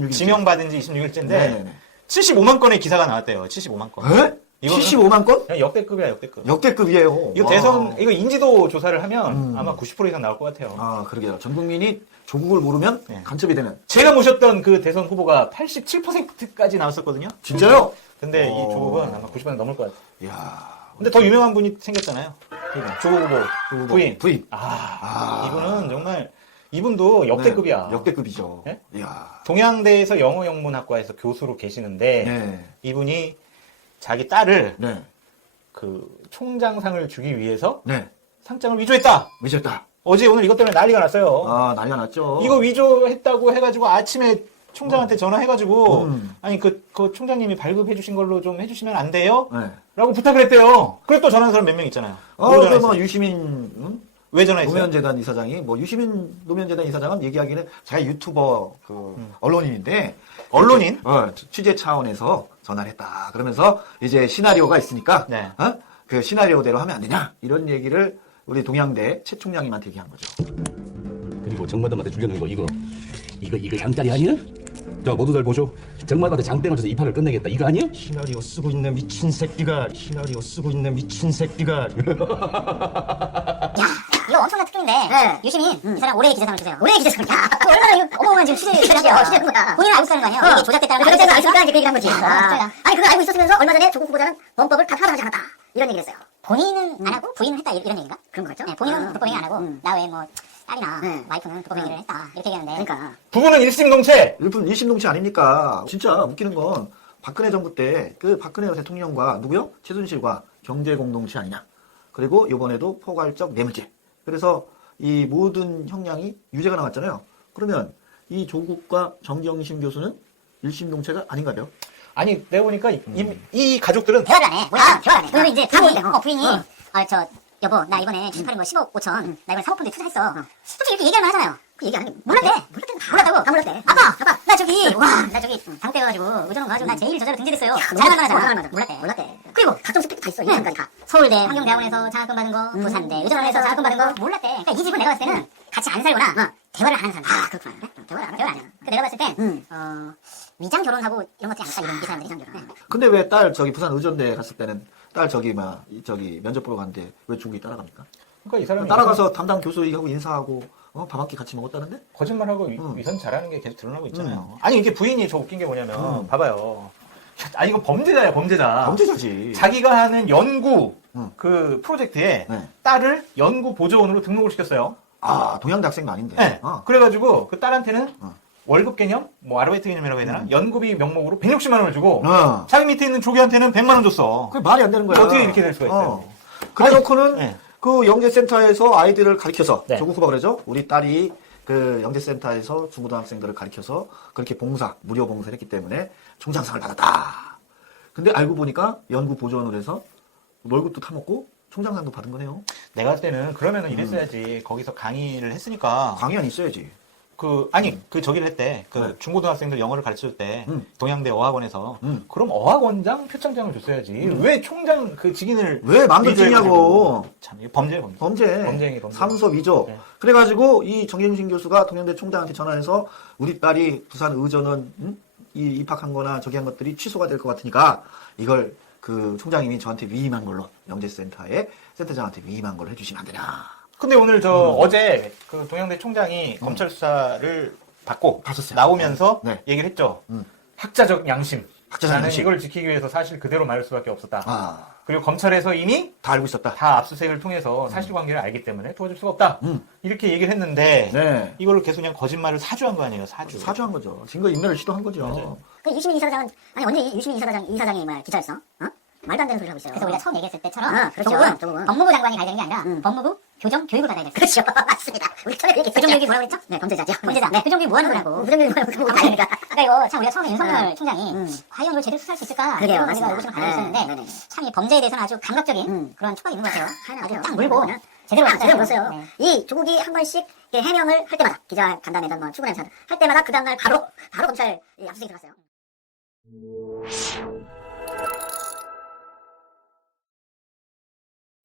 26일. 지명받은 지 26일째인데 네네네. 75만 건의 기사가 나왔대요. 75만 건. 에? 이거는- 75만 건? 그냥 역대급이야, 역대급. 역대급이에요. 이거 와. 대선 이거 인지도 조사를 하면 음. 아마 90% 이상 나올 것 같아요. 아, 그러게요. 전 국민이 조국을 모르면 네. 간첩이 되는. 제가 모셨던 그 대선 후보가 87%까지 나왔었거든요. 진짜요? 근데 어. 이 조국은 아마 90% 넘을 것 같아요. 이야. 근데 더 유명한 분이 생겼잖아요. 조국 후보 조국 후보. 부인. 부인. 아, 아. 이분은 정말 이분도 역대급이야. 네, 역대급이죠. 네? 동양대에서 영어영문학과에서 교수로 계시는데 네. 이분이 자기 딸을 네. 그 총장상을 주기 위해서 네. 상장을 위조했다. 미쳤다. 어제 오늘 이것 때문에 난리가 났어요. 아, 난리가 났죠. 이거 위조했다고 해가지고 아침에 총장한테 전화해가지고 음. 아니 그, 그 총장님이 발급해주신 걸로 좀 해주시면 안 돼요? 네. 라고 부탁을 했대요. 그래 또 전화한 사람 몇 명 있잖아요. 어, 누구 그 전화했어요? 뭐 유시민 응? 왜 전화했어요? 노무현재단 이사장이 뭐 유시민 노무현재단 이사장은 얘기하기는 자기 유튜버 그 언론인인데 언론인? 어, 취재 차원에서 전화를 했다. 그러면서 이제 시나리오가 있으니까 네. 어? 그 시나리오대로 하면 안 되냐 이런 얘기를 우리 동양대 최 총장님한테 얘기한 거죠. 그리고 정마담한테 주려는 거 이거 이거 이거 양짜리 아니야? 자 모두들 보쇼 정마담한테 장땡을 쳐서 입학을 끝내겠다 이거 아니야? 시나리오 쓰고 있는 미친 새끼가 시나리오 쓰고 있는 미친 새끼가 이거 엄청난 특종인데 유시민 이 사람 올해의 기자상을 주세요. 올해의 기자상을. 야, 또 얼마나 이거 어마어마한 지금 취재 취재야. 취재한 거야. 본인은 알고 있다는 거 아니에요? 이게 조작됐다는 거. 조작됐다는 거 알니까 이제 그 얘기를 한 거지. 아, 아니 그걸 알고 있었으면서 얼마 전에 조국 후보자는 범법을 다 하지 않았다. 이런 얘기를 했어요. 본인은 안 하고 부인은 했다 이- 이런 얘기인가? 그런 거 같죠? 네, 본인은 불법 행위 안 하고 나 외에 뭐 딸이나 와이프는 불법 행위를 했다 이렇게 얘기하는데. 그러니까. 부부는 일심동체. 일품 일심동체 아닙니까? 진짜 웃기는 건 박근혜 정부 때 그 박근혜 대통령과 누구요? 최순실과 경제 공동체 아니냐. 그리고 이번에도 포괄적 뇌물죄. 그래서 이 모든 형량이 유죄가 나왔잖아요. 그러면 이 조국과 정경심 교수는 일심 동체가 아닌가요? 아니 내가 보니까 이, 이- 이 가족들은 대화를 안 해. 아, 대화를 안 해. 그러면 이제 부인이, 어, 부인이, 아, 저, 여보, 나 이번에 주식하는 거 15억 5천, 나 이번에 사모펀드에 투자했어. 솔직히 이렇게 얘기할 만 하잖아요. 그 얘기 안 해. 몰랐대. 몰랐대. 몰랐다고. 다 몰랐대. 아빠, 아빠, 나 저기, 와, 나 저기, 당 때여가지고, 의전원 가가지고, 나 제일 저자로 등재됐어요. 잘만 하잖아. 몰랐대. 몰랐대. 그리고, 각종 스펙 다 있어. 이 사람까지 다. 서울대, 환경대학원에서 장학금 받은 거, 부산대, 의전원에서 장학금 받은 거, 몰랐대. 그러니까 이 집은 내가 봤을 때는, 같이 안 살거나, 대화를 안 하는 사람. 아, 그렇구나. 대화를 안 해. 대화를 안 해. 그 내가 봤을 땐, 어, 위장 결혼하고 이런 것지 않을까, 이런 이 사람들이. 위장 결혼. 근데 왜 딸 저기 부산 의전대 갔을 때는 딸 저기 막 이- 저기 면접 보러 갔는데 왜 중국이 따라갑니까? 그러니까 이 사람이 따라가서 담당 교수하고 인사하고 어? 밥 한 끼 같이 먹었다는데? 거짓말하고 위- 음. 위선 잘하는 게 계속 드러나고 있잖아요. 아니 이게 부인이 저 웃긴 게 뭐냐면 봐봐요. 아 이거 범죄자야 범죄자. 범죄자지. 자기가 하는 연구 음. 그 프로젝트에 네. 딸을 연구 보조원으로 등록을 시켰어요. 아 동양 대 학생도 아닌데. 네. 어. 그래가지고 그 딸한테는 어. 월급 개념, 뭐 아르바이트 개념이라고 해야 되나? 연구비 명목으로 160만 원을 주고 어. 자기 밑에 있는 조기한테는 100만 원 줬어. 그게 말이 안 되는 거야. 어떻게 이렇게 될 수가 있어요? 그래놓고는 네. 그 영재센터에서 아이들을 가르쳐서 네. 조국 후보가 그러죠. 우리 딸이 그 영재센터에서 중고등학생들을 가르쳐서 그렇게 봉사, 무료 봉사를 했기 때문에 총장상을 받았다. 근데 알고 보니까 연구 보조원으로 해서 월급도 타먹고 총장상도 받은 거네요. 내가 봤을 때는 음. 그러면은 이랬어야지. 거기서 강의를 했으니까 강의안 있어야지. 그 아니 그 저기를 했대. 그 네. 중고등학생들 영어를 가르칠 때 음. 동양대 어학원에서 음. 그럼 어학원장 표창장을 줬어야지. 왜 총장 그 직인을 왜 위조해가지고. 주냐고. 참 이거 범죄 범죄. 범죄. 범죄행위, 범죄. 사무소 위조. 네. 그래가지고 이 정경심 교수가 동양대 총장한테 전화해서 우리 딸이 부산 의전원 음? 이 입학한 거나 저기 한 것들이 취소가 될 것 같으니까 이걸 그 총장님이 저한테 위임한 걸로 영재센터에 센터장한테 위임한 걸로 해주시면 안 되냐. 근데 오늘 저 음. 어제 그 동양대 총장이 검찰 수사를 받고 받았어요. 나오면서 네. 얘기를 했죠. 음. 학자적 양심. 학자적 나는 양심. 이걸 지키기 위해서 사실 그대로 말할 수밖에 없었다. 아, 그리고 검찰에서 이미 다 알고 있었다. 다 압수수색을 통해서 사실관계를 알기 때문에 도와줄 수가 없다. 음. 이렇게 얘기를 했는데 네. 이걸로 계속 그냥 거짓말을 사주한 거 아니에요, 사주. 사주한 거죠. 증거 인멸을 시도한 거죠. 맞아요. 그 유시민 이사장은 아니 언제 이 유시민 이사장 이사장이 뭐야 기자였어? 어? 말도 안 되는 소리 하고 있어요. 그래서 우리가 처음 얘기했을 때처럼 아, 어, 그렇죠. 조국은, 조국은. 법무부 장관이 가야 되는 게 아니라 법무부 교정 교육을 받아야 돼. 그렇죠. 맞습니다. 우리 처음에 그렇게 교정 교육이 뭐라고 했죠? 네, 범죄자죠. 범죄자. 네, 교정 교육 뭐 하는 거라고. 교정 교육이 뭐라고 그거 아닙니까? 그러니까 이거 참 우리가 처음에 윤석열 총장이 과연 이걸 제대로 수사할 수 있을까? 이런 우리가. 의구심을 가지고 네, 있었는데 네, 네. 참이 범죄에 대해서는 아주 감각적인 그런 촉각이 있는 것 같아요. 아주. 딱 물고 제대로 딱 제대로 물었어요. 네. 이 조국이 한 번씩 해명을 할 때마다 기자 간담회든 뭐 출근하면서 할 때마다 그 다음날 바로 바로 검찰 압수수색이 들어갔어요.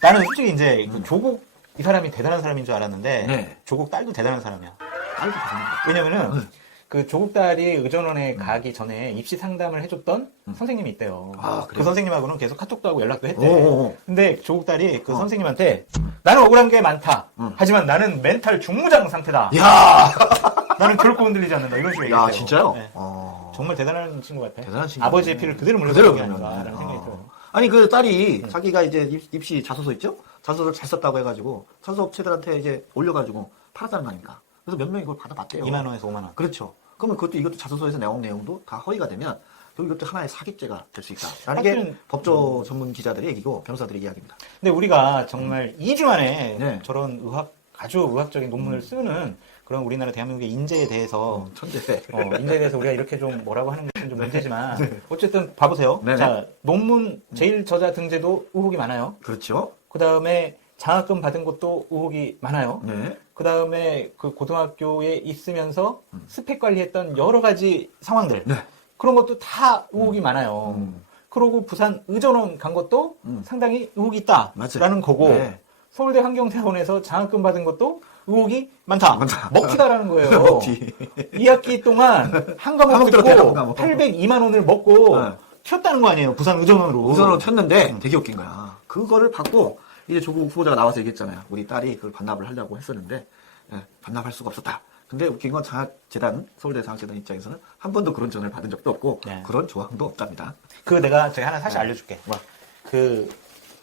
나는 솔직히 이제 그 조국 이 사람이 대단한 사람인 줄 알았는데 네. 조국 딸도 대단한 사람이야. 알고 봤습니다. 왜냐면은 그 조국 딸이 의전원에 가기 전에 입시 상담을 해줬던 선생님이 있대요. 음. 아, 그? 선생님하고는 계속 카톡도 하고 연락도 했대. 오오오. 근데 조국 딸이 그 어. 선생님한테 나는 억울한 게 많다. 음. 하지만 나는 멘탈 중무장 상태다. 야, 나는 결코 흔들리지 않는다. 이런 식으로 야, 얘기했대요. 진짜요? 네. 어. 정말 대단한 친구 같아. 대단한 친구. 아버지의 피를 그대로 물려주는 게. 아닌가라는 생각이 어. 들어요. 아니 그 딸이 자기가 이제 입- 입시 자소서 있죠? 자소서를 잘 썼다고 해가지고 자소서 업체들한테 이제 올려가지고 팔았다는 거 아닙니까? 그래서 몇 명이 그걸 받아봤대요. 2만 원에서 5만 원. 그렇죠. 그러면 그것도 이것도 자소서에서 내용 내용도 다 허위가 되면 결국 이것도 하나의 사기죄가 될 수 있다라는 게 법조 전문 기자들의 얘기고 변호사들의 이야기입니다. 근데 우리가 정말 2주 만에 네. 저런 의학 아주 의학적인 논문을 쓰는 그런 우리나라 대한민국의 인재에 대해서 어, 천재. 어, 인재에 대해서 우리가 이렇게 좀 뭐라고 하는 것은 좀 문제지만 어쨌든 봐보세요. 네네. 자 논문 제일 저자 등재도 의혹이 많아요. 그렇죠. 그 다음에 장학금 받은 것도 의혹이 많아요. 네. 그 다음에 그 고등학교에 있으면서 스펙 관리했던 여러 가지 상황들 네. 그런 것도 다 의혹이 많아요. 음. 그러고 부산 의전원 간 것도 음. 상당히 의혹이 맞아요. 있다라는 거고 네. 서울대 환경대학원에서 장학금 받은 것도 의혹이 많다. 많다. 먹튀다라는 거예요. 먹튀. 2학기 동안 한 과목 듣고 들었대요, 한 과목. 802만 원을 먹고 네. 튀었다는 거 아니에요. 부산 의전원으로. 우선으로 쳤는데 되게 웃긴 거야. 그거를 받고 이제 조국 후보자가 나와서 얘기했잖아요. 우리 딸이 그걸 반납을 하려고 했었는데 예, 반납할 수가 없었다. 근데 웃긴 건 장학재단, 서울대 장학재단 입장에서는 한 번도 그런 전화를 받은 적도 없고 네. 그런 조항도 없답니다. 그 내가 제가 하나 사실 알려줄게. 네. 뭐? 그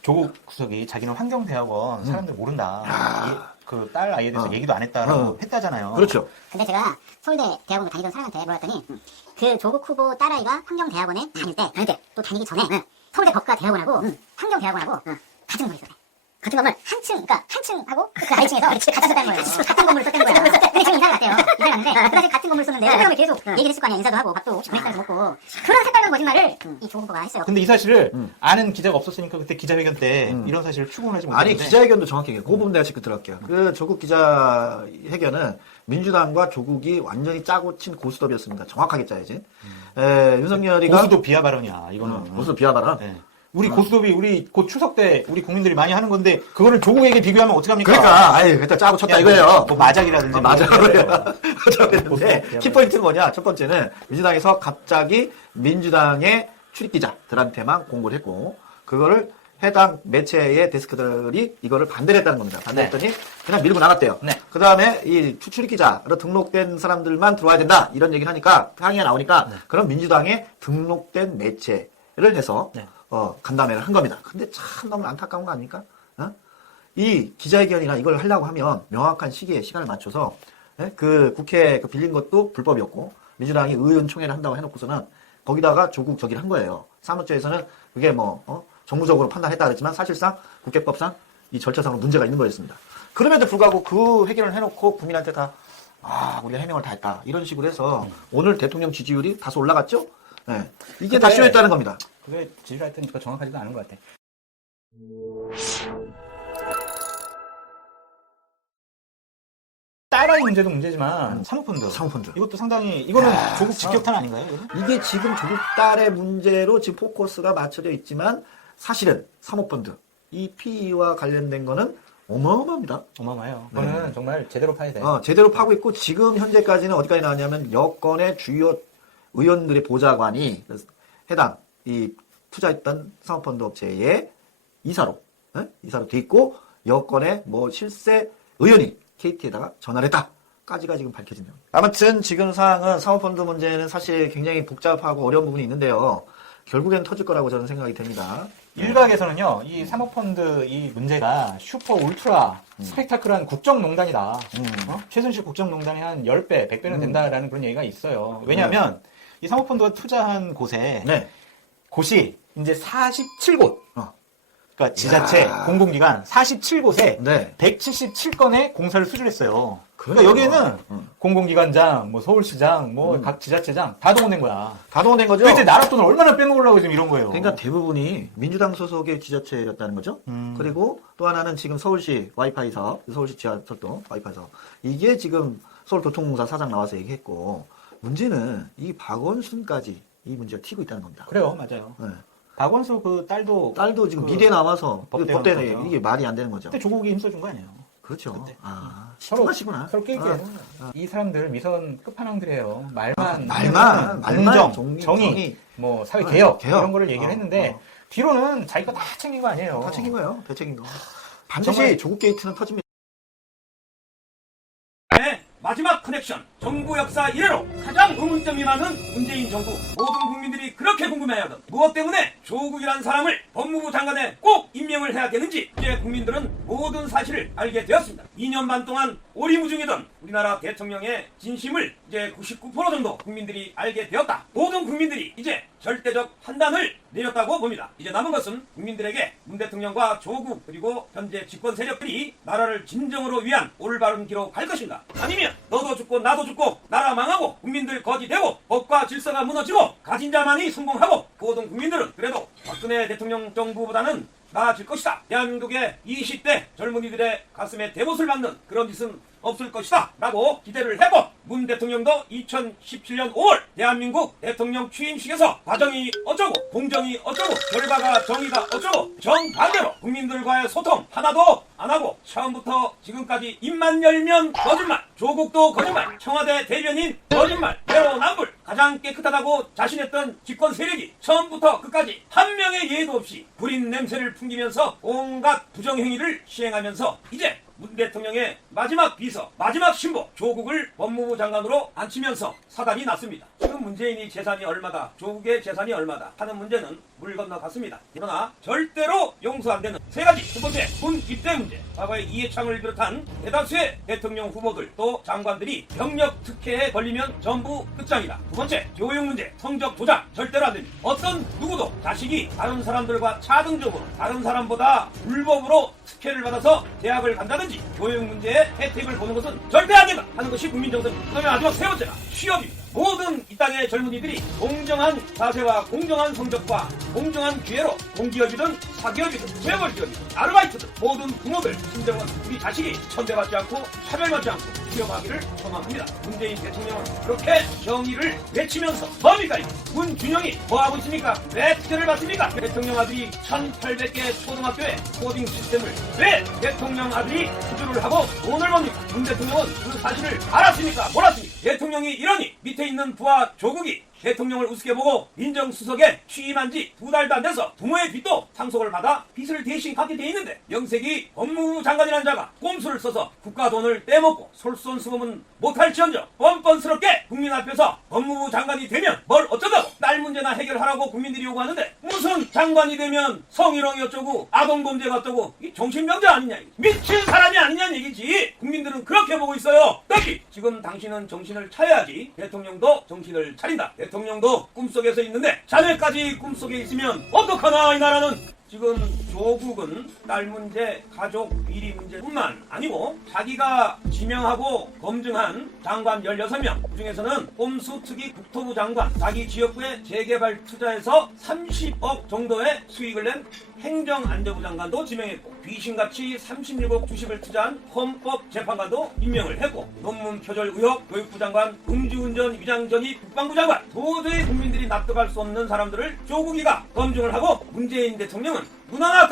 조국 구석이 자기는 환경대학원 사람들 모른다. 그딸 아이에 대해서 음. 어. 얘기도 안 했다라고 어. 했다잖아요. 그렇죠. 근데 제가 서울대 대학원을 다니던 사람한테 물어봤더니 그 조국 후보 딸아이가 환경대학원에 다닐 때, 다닐 때, 또 다니기 전에 서울대 법과 대학원하고 환경 대학원하고 같은 건물에 있었대. 같은 건물 한층, 그러니까 한층하고 그 아래층에서 같이 썼다는 거예요. 같은 건물을 썼다는 거예요. 근데 지금 이사를 갔대요. 이사를 갔는데 그 당시 같은 건물 썼는데 그러면 계속 얘기를 했을 거 아니야. 인사도 하고 밥도 저녁상에서 먹고 그런 색깔난 거짓말을 이 조국 후보가 했어요. 근데 이 사실을 음. 아는 기자가 없었으니까 그때 기자회견 때 음. 이런 사실을 추궁하지 못했는데 아니 기자회견도 정확히 얘기해요. 그 부분 내가 짚고 들어갈게요. 그 조국 기자회견은 민주당과 조국이 완전히 짜고 친 고스톱이었습니다. 정확하게 짜야지. 에, 윤석열이가 고수도 비하 발언이야. 이거는. 어, 고스톱 비하 발언. 네. 우리 고수톱이 우리 곧 추석 때 우리 국민들이 많이 하는 건데 그거를 조국에게 비교하면 어떡합니까? 그러니까 아예 그때 짜고 쳤다 야, 이거예요. 뭐 마작이라든지 어. 뭐. 그랬는데 고스톱 키포인트는 뭐냐? 첫 번째는 민주당에서 갑자기 민주당의 출입기자들한테만 공고를 했고 그거를 해당 매체의 데스크들이 이거를 반대를 했다는 겁니다. 반대했더니 그냥 밀고 나갔대요. 네. 그 다음에 이 출입기자로 등록된 사람들만 들어와야 된다 이런 얘기를 하니까 항의가 나오니까 그럼 민주당의 등록된 매체를 해서 네. 어, 간담회를 한 겁니다. 근데 참 너무 안타까운 거 아닙니까? 어? 이 기자회견이나 이걸 하려고 하면 명확한 시기에 시간을 맞춰서 예? 그 국회 그 빌린 것도 불법이었고 민주당이 의원총회를 한다고 해놓고서는 거기다가 조국 저기를 한 거예요. 사무처에서는 그게 뭐 어? 정무적으로 판단했다 그랬지만 사실상 국회법상 이 절차상으로 문제가 있는 거였습니다. 그럼에도 불구하고 그 회견을 해놓고 국민한테 다 아, 우리가 해명을 다 했다. 이런 식으로 해서 오늘 대통령 지지율이 다소 올라갔죠? 예. 이게 다 쇼였다는 겁니다. 그게 지지를 할때니까 정확하지도 않은 것 같아. 딸아이 문제도 문제지만 사모펀드. 사모펀드. 이것도 상당히 이거는 야, 조국 직격탄 아닌가요? 이거는? 이게 지금 조국 딸의 문제로 지금 포커스가 맞춰져 있지만 사실은 사모펀드 이 PE와 관련된 거는 어마어마합니다. 어마어마해요. 네. 이거는 정말 제대로 파야 돼. 어, 제대로 파고 있고 지금 현재까지는 어디까지 나왔냐면 여권의 주요 의원들의 보좌관이 해당 이 투자했던 사모펀드 업체의 이사로 예? 이사로 돼 있고 여권의 뭐 실세 의원이 KT에다가 전화를 했다 까지가 지금 밝혀진다. 아무튼 지금 상황은 사모펀드 문제는 사실 굉장히 복잡하고 어려운 부분이 있는데요. 결국엔 터질 거라고 저는 생각이 됩니다. 일각에서는요, 이 사모펀드 이 문제가 슈퍼 울트라 스펙타클한 국정농단이다. 음. 어? 최순실 국정농단이 한 10배, 100배는 된다라는 그런 얘기가 있어요. 왜냐하면 이 사모펀드가 투자한 곳에 네. 곳이 이제 47곳. 어. 그러니까 지자체, 야. 공공기관 47곳에 네. 177건의 공사를 수주했어요. 그러니까 여기에는 음. 공공기관장, 뭐 서울시장, 뭐 각 지자체장 다 동원된 거야. 다 동원된 거죠? 도대체 나라 돈을 얼마나 빼먹으려고 지금 이런 거예요. 그러니까 대부분이 민주당 소속의 지자체였다는 거죠. 음. 그리고 또 하나는 지금 서울시 와이파이 사업, 서울시 지하철도 와이파이 사업. 이게 지금 서울교통공사 사장 나와서 얘기했고 문제는 이 박원순까지 이 문제가 튀고 있다는 겁니다. 그래요, 맞아요. 네. 박원수 그 딸도 딸도 지금 그 미대 나와서 법대는 거죠. 이게 말이 안 되는 거죠. 그때 조국이 힘써준 거 아니에요? 그렇죠. 아, 서로 시원하시구나. 서로 낄게. 아, 이 사람들 미선 끝판왕들이에요. 말만 말만, 말만, 공정, 정의, 정의, 정의. 뭐 사회 어, 개혁, 개혁. 이런 거를 얘기를 어, 했는데 어. 뒤로는 자기가 다 챙긴 거 아니에요. 다 책인 거예요. 대책인 거. 반드시 정말- 조국 게이트는 터집니다. 네, 마지막 커넥션. 정부 역사 이래로 가장 의문점이 많은 문재인 정부. 모든 국민들이 그렇게 궁금해하던 무엇 때문에 조국이란 사람을 법무부 장관에 꼭 임명을 해야 되는지 이제 국민들은 모든 사실을 알게 되었습니다. 2년 반 동안 오리무중이던 우리나라 대통령의 진심을 이제 99% 정도 국민들이 알게 되었다. 모든 국민들이 이제 절대적 판단을 내렸다고 봅니다. 이제 남은 것은 국민들에게 문 대통령과 조국 그리고 현재 집권 세력들이 나라를 진정으로 위한 올바른 길로 갈 것인가? 아니면 너도 죽고 나도 죽고 나라 망하고 국민들 거지 되고 법과 질서가 무너지고 가진 자만이 성공하고 모든 국민들은 그래도 박근혜 대통령 정부보다는 나아질 것이다. 대한민국의 20대 젊은이들의 가슴에 대못을 박는 그런 짓은 없을 것이다. 라고 기대를 해본 문 대통령도 2017년 5월 대한민국 대통령 취임식에서 과정이 어쩌고 공정이 어쩌고 결과가 정의가 어쩌고 정반대로 국민들과의 소통 하나도 안 하고 처음부터 지금까지 입만 열면 거짓말 조국도 거짓말 청와대 대변인 거짓말 내로남불 가장 깨끗하다고 자신했던 집권 세력이 처음부터 끝까지 한 명의 예도 없이 불인 냄새를 풍기면서 온갖 부정행위를 시행하면서 이제 문 대통령의 마지막 비서, 마지막 신부 조국을 법무부 장관으로 앉히면서 사단이 났습니다. 지금 문재인이 재산이 얼마다, 조국의 재산이 얼마다 하는 문제는 물 건너갔습니다. 그러나 절대로 용서 안 되는 세 가지. 첫 번째, 군 입대 문제. 과거에 이해창을 비롯한 대다수의 대통령 후보들 또 장관들이 병력 특혜에 걸리면 전부 끝장이다. 두 번째, 교육 문제, 성적 조작 절대로 안 됩니다. 어떤 누구도 자식이 다른 사람들과 차등적으로 다른 사람보다 불법으로 특혜를 받아서 대학을 간다든지 교육 문제에 혜택을 보는 것은 절대 안 된다 하는 것이 국민 정서입니다. 그다음에 마지막 세 번째가 취업입니다. 모든 이 땅의 젊은이들이 공정한 자세와 공정한 성적과 공정한 기회로 공기업이든 사기업이든 재벌기업이든 아르바이트든 모든 부모들 심정은 우리 자식이 천대받지 않고 차별받지 않고 취업하기를 소망합니다. 문재인 대통령은 그렇게 정의를 외치면서 이거? 문준영이 뭐하고 있습니까? 왜 특혜를 받습니까? 대통령 아들이 1800개 초등학교에 코딩 시스템을 왜 대통령 아들이 수주를 하고 돈을 법니까? 문 대통령은 그 사실을 알았습니까? 몰랐습니까? 대통령이 이러니 밑에 있는 부하 조국이 대통령을 우습게 보고 민정수석에 취임한 지 두 달도 안 돼서 부모의 빚도 상속을 받아 빚을 대신 갚게 돼 있는데 명색이 법무부 장관이라는 자가 꼼수를 써서 국가 돈을 떼먹고 솔선수범은 못할지언정 뻔뻔스럽게 국민 앞에서 법무부 장관이 되면 뭘 어쩌다고 딸 문제나 해결하라고 국민들이 요구하는데 무슨 장관이 되면 성희롱이 어쩌고 아동범죄가 어쩌고 이 정신병자 아니냐. 미친 사람이 아니냐는 얘기지 국민들은 그렇게 보고 있어요 특히 지금 당신은 정신을 차려야지 대통령도 정신을 차린다. 대통령도 꿈속에서 있는데 자네까지 꿈속에 있으면 어떡하나 이 나라는? 지금 조국은 딸 문제, 가족 비리 문제뿐만 아니고 자기가 지명하고 검증한 장관 16명 그중에서는 꼼수 특위 국토부 장관 자기 지역구의 재개발 투자에서 30억 정도의 수익을 낸 행정안전부 장관도 지명했고 귀신같이 36억 주식을 투자한 헌법 재판관도 임명을 했고 논문 표절 의혹 교육부 장관 음주운전 위장전이 국방부 장관 도저히 국민들이 납득할 수 없는 사람들을 조국이가 검증을 하고 문재인 대통령은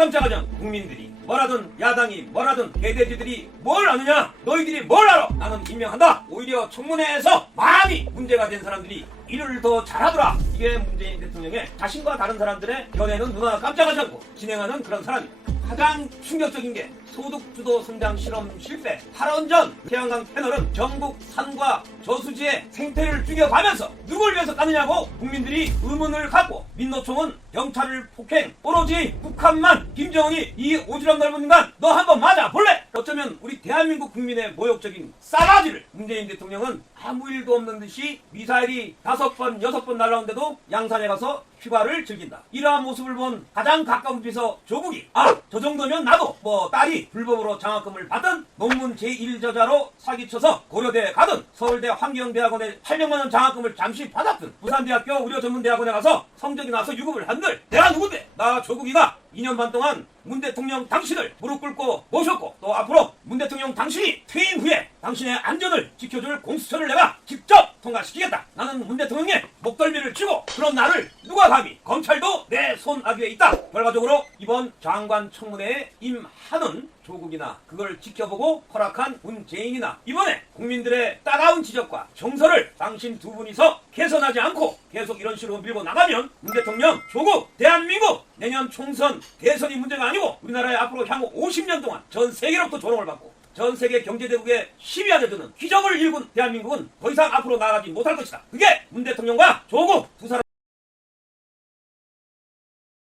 깜짝하지 않고 국민들이 뭐라든 야당이 뭐라든 개돼지들이 뭘 아느냐 너희들이 뭘 알아? 나는 임명한다. 오히려 청문회에서 많이 문제가 된 사람들이 일을 더 잘하더라. 이게 문재인 대통령의 자신과 다른 사람들의 눈 하나 깜짝하지 않고 진행하는 그런 사람입니다 가장 충격적인 게 소득주도 성장 실험 실패 8원 전 태양광 패널은 전국 산과 저수지의 생태를 죽여가면서 누굴 위해서 까느냐고 국민들이 의문을 갖고 민노총은 경찰을 폭행 오로지 북한만 김정은이 이 오지랖 넓은 인간 너 한번 맞아 볼래? 어쩌면 우리 대한민국 국민의 모욕적인 싸가지를 문재인 대통령은 아무 일도 없는 듯이 미사일이 다섯 번 여섯 번 날라오는데도 양산에 가서 휴가를 즐긴다. 이러한 모습을 본 가장 가까운 비서 조국이 아 저 정도면 나도 뭐 딸이 불법으로 장학금을 받든 논문 제1저자로 사기쳐서 고려대에 가든 서울대 환경대학원에 800만 원 장학금을 잠시 받았든 부산대학교 의료전문대학원에 가서 성적이 나서 유급을 한들 내가 누군데? 나 조국이가 2년 반 동안 문 대통령 당신을 무릎 꿇고 모셨고 또 앞으로 문 대통령 당신이 퇴임 후에 당신의 안전을 지켜줄 공수처를 내가 직접 통과시키겠다. 나는 문 대통령의 목덜미를 쥐고 그런 나를 누가 감히 검찰도 내 손아귀에 있다. 결과적으로 이번 장관 청문회에 임하는 조국이나 그걸 지켜보고 허락한 문재인이나 이번에 국민들의 따가운 지적과 정서를 당신 두 분이서 개선하지 않고 계속 이런 식으로 밀고 나가면 문 대통령 조국 대한민국 내년 총선 대선이 문제가 아니고 우리나라의 앞으로 향후 50년 동안 전 세계로부터 조롱을 받고 전 세계 경제대국의 10위 안에 드는 기적을 일군 대한민국은 더 이상 앞으로 나아가지 못할 것이다. 그게 문 대통령과 조국 두 사람